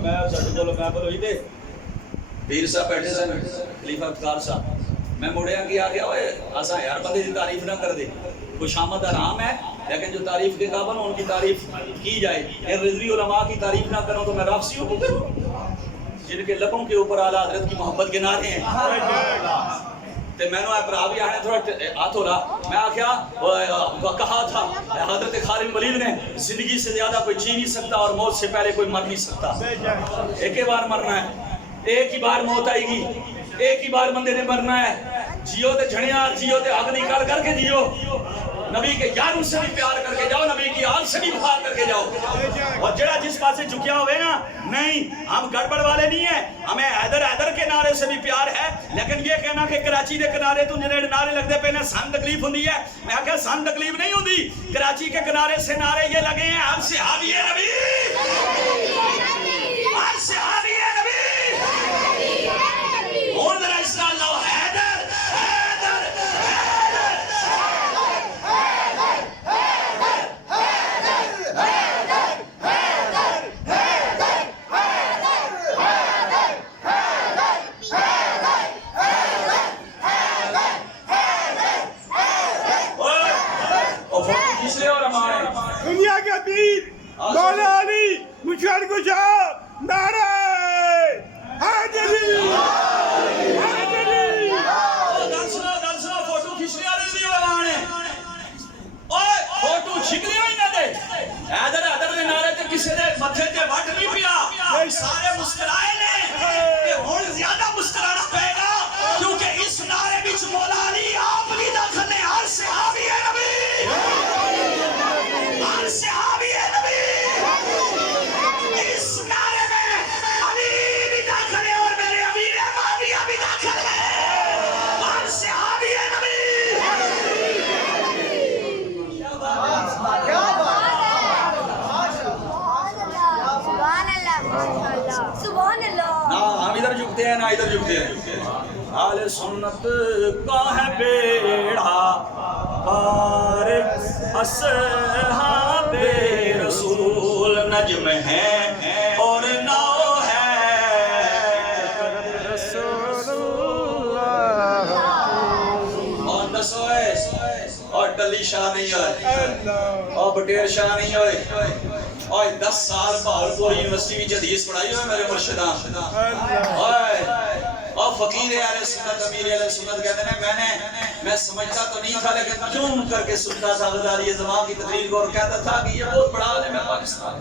میں ساڈے کول میں ہوئی تے پیر صاحب بیٹھے سن خلیفہ افتخار صاحب میں مڑیا کہ آ گیا اوئے اساں یار بندے دی تعریف نہ کر دے خوشامد آرام ہے لیکن جو تعریف کے قابل ہوں ان کی تعریف کی جائے اے رضوی علماء کی تعریف نہ کروں تو میں رافضی ہوں جن کے لبوں کے اوپر اعلیٰ حضرت کی محبت کے نعرے ہیں تے میں نے برا بھی آنے تھوڑا ہاتھ ہو رہا میں آخیا کہا تھا حضرت خالد ولید نے زندگی سے زیادہ کوئی جی نہیں سکتا اور موت سے پہلے کوئی مر نہیں سکتا ایک ہی بار مرنا ہے ایک ہی بار موت آئے گی ایک ہی بار بندے نے مرنا ہے جیو تے جھڑیاں جیو تے حق نکال کر کے جیو نبی کے یاروں سے بھی پیار کر کے جاؤ نبی کی آل سے بھی وفا کر کے جاؤ اور جڑا جس پاس سے جھکیا ہوئے نا نہیں ہم گڑبڑ والے نہیں ہیں ہمیں حیدر کے نعرے سے بھی پیار ہے لیکن یہ کہنا کہ کراچی دے کنارے تو جنہیں نعرے لگ دے پہنے سن تکلیف ہوندی ہے میں کہا سن تکلیف نہیں ہوندی کراچی کے کنارے سے نعرے یہ لگے ہیں ہم صحابی نبی ہم صحابی نبی اور ذرا اس کا اللہ حیدر دنیا کے پیر مولا علی مشکل کشا نعرہ حیدری حیدری گل سنو فوٹو کھچنے والے بھی علماء نے اوئے فوٹو چھکنے ہوئی نہ دے حیدر نے نعرے تے کسی دے متھے تے وٹ نہیں پیا سارے مسکرائے نے کہ ہن زیادہ مسکرانا پے گا کیونکہ اس نعرے وچ مولا علی آپ بھی داخل نے ہر صحابی ہے نبی ہر صحابی ہے نبی اس نعرے میں علی بھی داخل ہے اور میرے امیر معاویہ بھی داخل ہے ہر صحابی ہے نبی سبحان اللہ نا ہم ادھر جھکتے ہیں نا ادھر جھکتے ہیں اہل سنت کا ہے بیڑا پار اصحاب رسول نجم ہے اور ناؤ ہے اور دسو اور ڈلی شاہ نہیں ہوئے اور بٹیر شاہ نہیں ہوئے اور 10 سال بہاولپور یونیورسٹی میں حدیث پڑھائی ہوئے میرے مرشدان اور فقیر اہل سنت امیر اہل سنت کہتے ہیں میں سمجھتا تو نہیں تھا لیکن چون کر کے سنتا تھا غزالی زمان کی تقریر کو اور کہتا تھا کہ یہ بہت بڑا عالم ہے پاکستان